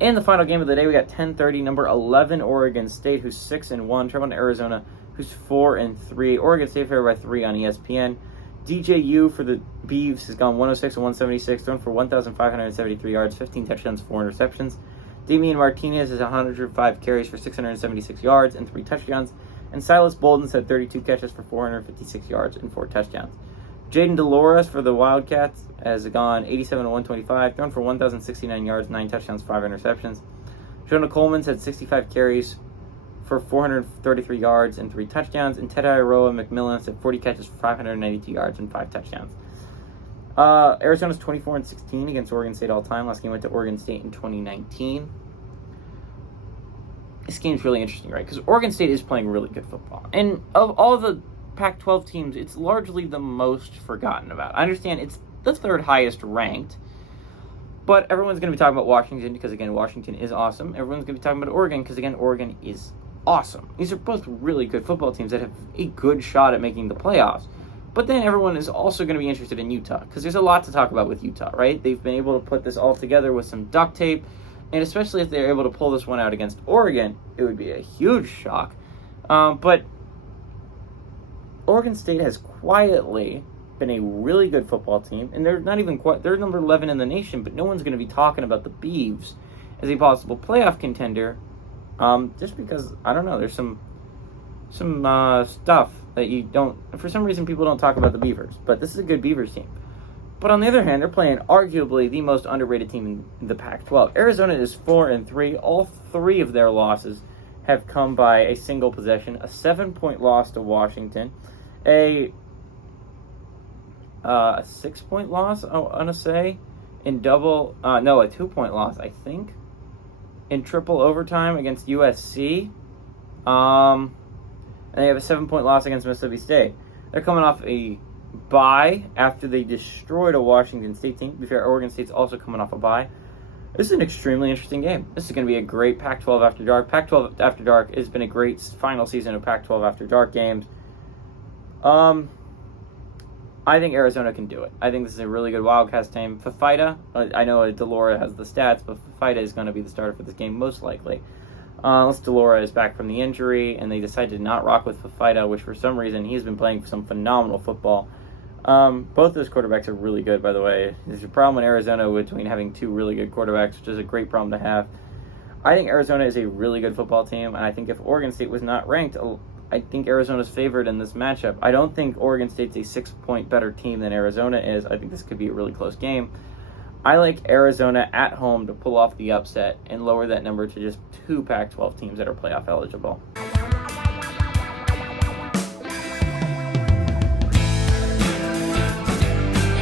In the final game of the day, we got 10:30, number 11 Oregon State, who's 6-1, traveling to Arizona, who's 4-3. Oregon State favored by 3 on ESPN. DJU for the Beavs has gone 106 and 176, thrown for 1,573 yards, 15 touchdowns, 4 interceptions. Damian Martinez has 105 carries for 676 yards and 3 touchdowns. And Silas Bolden's had 32 catches for 456 yards and 4 touchdowns. Jaden Delores for the Wildcats has gone 87 and 125, thrown for 1,069 yards, 9 touchdowns, 5 interceptions. Jonah Coleman's had 65 carries for 433 yards and 3 touchdowns. And Tedairoa McMillan's had 40 catches for 592 yards and 5 touchdowns. Arizona's 24-16 against Oregon State all time. Last game went to Oregon State in 2019. This game's really interesting, right? Because Oregon State is playing really good football. And of all the Pac-12 teams, it's largely the most forgotten about. I understand it's the third highest ranked, but everyone's going to be talking about Washington because, again, Washington is awesome. Everyone's going to be talking about Oregon because, again, Oregon is awesome. These are both really good football teams that have a good shot at making the playoffs. But then everyone is also going to be interested in Utah because there's a lot to talk about with Utah, right? They've been able to put this all together with some duct tape, and especially if they're able to pull this one out against Oregon, it would be a huge shock. But Oregon State has quietly been a really good football team, and they're not even they're number 11 in the nation, but no one's going to be talking about the Beavs as a possible playoff contender, just because, I don't know, there's some stuff that you don't, for some reason people don't talk about the Beavers, but this is a good Beavers team. But on the other hand, they're playing arguably the most underrated team in the Pac-12. Arizona is 4-3. All 3 of their losses have come by a single possession. A 7-point loss to Washington. A 6-point loss, I want to say, in a 2-point loss, I think, in triple overtime against USC. And they have a 7-point loss against Mississippi State. They're coming off a bye after they destroyed a Washington State team. To be fair, Oregon State's also coming off a bye. This is an extremely interesting game. This is going to be a great Pac-12 After Dark. Pac-12 After Dark has been a great final season of Pac-12 After Dark games. I think Arizona can do it. I think this is a really good Wildcats team. Fafita, I know Delora has the stats, but Fafita is going to be the starter for this game most likely. Unless Delora is back from the injury, and they decide to not rock with Fafita, which for some reason he's been playing some phenomenal football. Both those quarterbacks are really good, by the way. There's a problem in Arizona between having 2 really good quarterbacks, which is a great problem to have. I think Arizona is a really good football team, and I think if Oregon State was not ranked, I think Arizona's favored in this matchup. I don't think Oregon State's a 6-point better team than Arizona is. I think this could be a really close game. I like Arizona at home to pull off the upset and lower that number to just 2 Pac-12 teams that are playoff eligible.